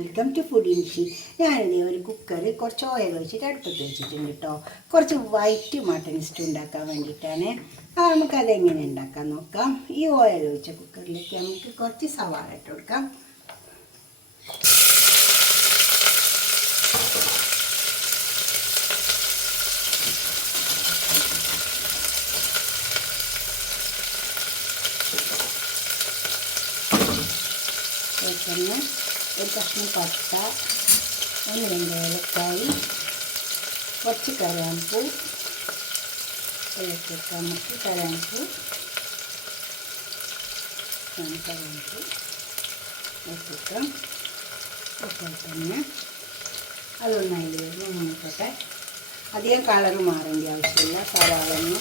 Welcome to food ഇൻഷി. ഞാനിത് ഒരു cooker കുറച്ച് ഓയിൽ ഒഴിച്ചിട്ട് അടുപ്പത്ത് വെച്ചിട്ടുണ്ട് കേട്ടോ. കുറച്ച് വൈറ്റ് മട്ടൺ സ്റ്റൂ ഉണ്ടാക്കാൻ വേണ്ടിയിട്ടാണ്. നമുക്കതെങ്ങനെ ഉണ്ടാക്കാൻ നോക്കാം. ഈ ഓയിൽ ഒഴിച്ച കുക്കറിലേക്ക് നമുക്ക് കുറച്ച് സവാള ഇട്ട് കൊടുക്കാം. പിന്നെ ഒരു കഷ്ണം പട്ട, 1-2 ഏലക്കായി, കുറച്ച് കരാമ്പൂ ഇളക്കിയെടുക്കാം. നമുക്ക് കരാമ്പൂ ഇളക്കിയെടുക്കാം. അതുപോലെ തന്നെ അതൊന്നതിൽ നോക്കട്ടെ. അധികം കളർ മാറേണ്ട ആവശ്യമില്ല. സവാളൊന്ന്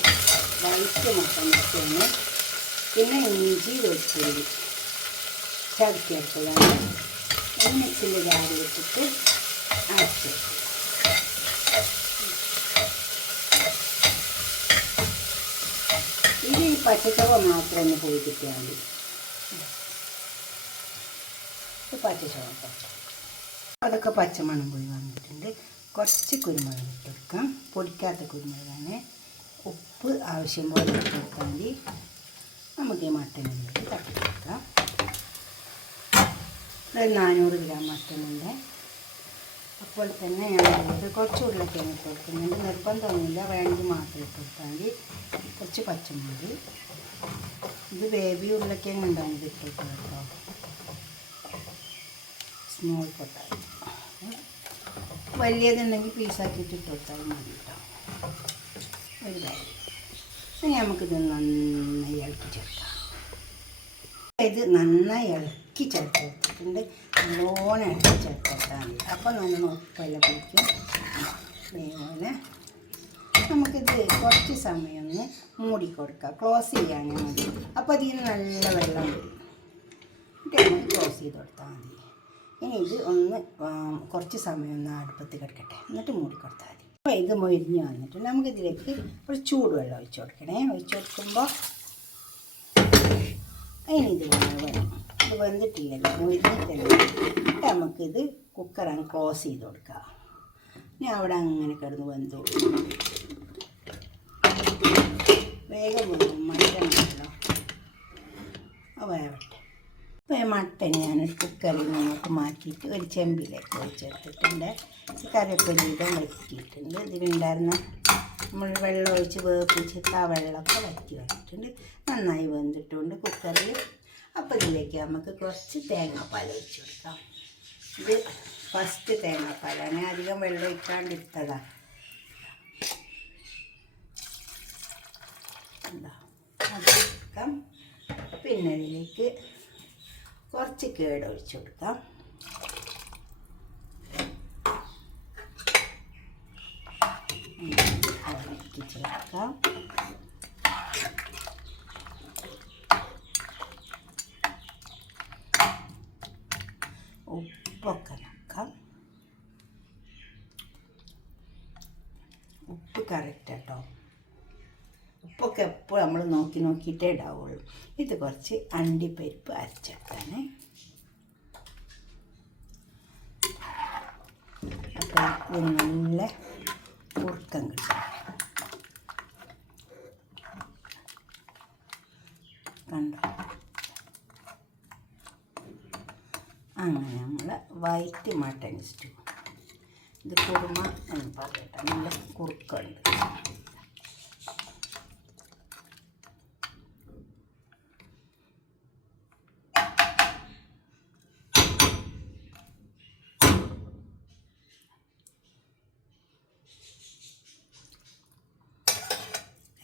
വൈറ്റ് മട്ടണ്. പിന്നെ ഇഞ്ചി വെളുത്തുള്ളി ചതക്കിയെടുത്തതാണ്. മിക്സിൻ്റെ ജാറിലിട്ടിട്ട് അരച്ച് ഇത് ഈ പച്ചച്ചവ മാത്രം ഒന്ന് പോയി കിട്ടിയാൽ മതി. പച്ചച്ചവ അതൊക്കെ പച്ചമണം പോയി വന്നിട്ടുണ്ട്. കുറച്ച് കുരുമുളക് ഇട്ടെടുക്കാം. പൊടിക്കാത്ത കുരുമുളകാണ്. ഉപ്പ് ആവശ്യം പോലെ ഇട്ടെടുത്താൽ മതി. നമുക്ക് ഈ മട്ടനിലേക്ക് തട്ടിയെടുക്കാം. 400 ഗ്രാം മട്ടനുണ്ട്. അപ്പോൾ തന്നെ ഞാനിത് കുറച്ച് ഉരുളക്കിഴങ്ങ് ഇട്ട് കൊടുക്കുന്നുണ്ട്. നിർബന്ധമൊന്നുമില്ല, വേണമെങ്കിൽ മാത്രം ഇട്ട് കൊടുത്താൽ മതി. കുറച്ച് പച്ചമുളക്, ഇത് ബേബി ഉരുളക്കിഴങ്ങ് ഉണ്ടാകും. ഇത് ഇട്ട് കേട്ടോ. സ്മോൾ പൊട്ടാറ്റോ വലിയതുണ്ടെങ്കിൽ പീസാക്കിയിട്ട് ഇട്ട് കൊടുത്താൽ മതി കേട്ടോ. ഒരു കാര്യം, ഇനി നമുക്കിത് നന്നായി ഇളക്കി ചേർക്കാം. ഇത് നന്നായി ഇളക്കി ചേർത്തെടുത്തിട്ടുണ്ട്. നല്ലോണം ഇളക്കി ചേർത്തെടുത്താൽ മതി. അപ്പോൾ നല്ലോണം ഉപ്പെല്ലാം പിടിക്കും. അതേപോലെ നമുക്കിത് കുറച്ച് സമയം ഒന്ന് മൂടിക്കൊടുക്കാം. ക്ലോസ് ചെയ്യാൻ മതി. അപ്പോൾ ഇതിന് നല്ല വെള്ളം വരും. നമുക്ക് ക്ലോസ് ചെയ്ത് കൊടുത്താൽ മതി. ഇനി ഇത് ഒന്ന് കുറച്ച് സമയം ഒന്ന് അടുപ്പത്ത് കിടക്കട്ടെ, എന്നിട്ട് മൂടിക്കൊടുത്താൽ മതി. അപ്പോൾ ഇത് മൊരിഞ്ഞ് വന്നിട്ടുണ്ട്. നമുക്കിതിലേക്ക് ഒരു ചൂടുവെള്ളം ഒഴിച്ച് കൊടുക്കണേ. ഒഴിച്ച് കൊടുക്കുമ്പോൾ അതിന് ഇത് വേണം. ഇത് വെന്തിട്ടില്ലല്ലോ, മൊരിഞ്ഞിട്ടല്ലോ. നമുക്കിത് കുക്കറാണ് ക്ലോസ് ചെയ്ത് കൊടുക്കുക. ഇനി അവിടെ അങ്ങനെ കിടന്ന് വെന്ത് കൊടുക്കും. വേഗം വെക്കും. മട്ടനുണ്ടല്ലോ, വേവട്ടെ. അപ്പോൾ മട്ടൻ ഞാനൊരു കുക്കറിൽ നിന്നൊക്കെ മാറ്റിയിട്ട് ഒരു ചെമ്പിലേക്ക് ഒഴിച്ചെടുത്തിട്ടുണ്ട്. കറിവേപ്പിലയും വറ്റിയിട്ടുണ്ട്. ഇതിലുണ്ടായിരുന്ന നമ്മൾ വെള്ളം ഒഴിച്ച് വേപ്പിച്ചിട്ട് ആ വെള്ളമൊക്കെ വറ്റി വന്നിട്ടുണ്ട്. നന്നായി വെന്തിട്ടുണ്ട് കുക്കറിൽ. അപ്പോൾ ഇതിലേക്ക് നമുക്ക് കുറച്ച് തേങ്ങാപ്പാൽ ഒഴിച്ച് കൊടുക്കാം. ഇത് ഫസ്റ്റ് തേങ്ങാപ്പാലാണ്, അധികം വെള്ളം ഒഴിക്കാണ്ടിട്ടതാണ്. എന്താ അതെടുക്കാം. പിന്നെ ഇതിലേക്ക് കുറച്ച് കേട് ഒഴിച്ച് കൊടുക്കാം. ഇളക്കി ചേർക്കാം. ഉപ്പൊക്കെ നോക്കാം. ഉപ്പ് കറക്റ്റ് കേട്ടോ. ഉപ്പൊക്കെ എപ്പോഴും നമ്മൾ നോക്കിയിട്ടേ ഇടാവുള്ളൂ. ഇത് കുറച്ച് അണ്ടിപ്പരിപ്പ് അരച്ചെടുക്കാണ്. അപ്പോൾ ഇത് നല്ല കുറുക്കം കിട്ടും. കണ്ടോ? അങ്ങനെ നമ്മൾ വൈറ്റ് മട്ടൺ സ്റ്റൂ. ഇത് കുറുമ എന്ന് പറയട്ടെ, നല്ല കുറുക്കുണ്ട്.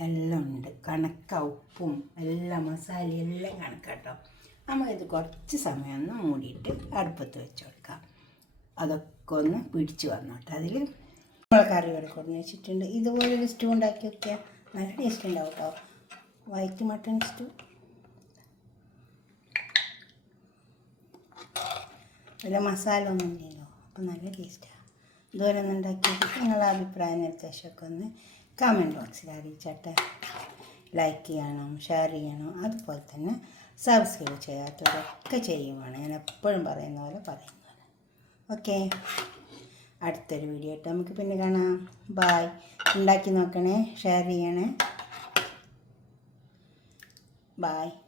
എല്ലാം ഉണ്ട്, കണക്ക ഉപ്പും എല്ലാ മസാലയും എല്ലാം കണക്കാട്ടോ. നമ്മളിത് കുറച്ച് സമയം ഒന്ന് മൂടിയിട്ട് അടുപ്പത്ത് വെച്ച് കൊടുക്കാം. അതൊക്കെ ഒന്ന് പിടിച്ച് വന്നോട്ടെ. അതിൽ നമ്മൾ കറികൾ കൊണ്ട് വെച്ചിട്ടുണ്ട്. ഇതുപോലൊരു സ്റ്റൂ ഉണ്ടാക്കി വെക്കുക, നല്ല ടേസ്റ്റ് ഉണ്ടാവും കേട്ടോ. വൈറ്റ് മട്ടൺ സ്റ്റൂ വല്ല മസാല ഒന്നും ഇല്ലല്ലോ, അപ്പോൾ നല്ല ടേസ്റ്റാണ്. ഇതുപോലെ ഒന്ന് ഉണ്ടാക്കി വെച്ചിട്ട് നിങ്ങളുടെ അഭിപ്രായം നിർദ്ദേശമൊക്കെ ഒന്ന് കമൻറ്റ് ബോക്സിൽ അറിയിച്ചാട്ടെ. ലൈക്ക് ചെയ്യണം, ഷെയർ ചെയ്യണം. അതുപോലെ തന്നെ സബ്സ്ക്രൈബ് ചെയ്യാത്തവരൊക്കെ ചെയ്യുവാണ്. ഞാൻ എപ്പോഴും പറയുന്ന പോലെ. ഓക്കെ, അടുത്തൊരു വീഡിയോ ആയിട്ട് നമുക്ക് പിന്നെ കാണാം. ബായ്. ഉണ്ടാക്കി നോക്കണേ, ഷെയർ ചെയ്യണേ. ബായ്.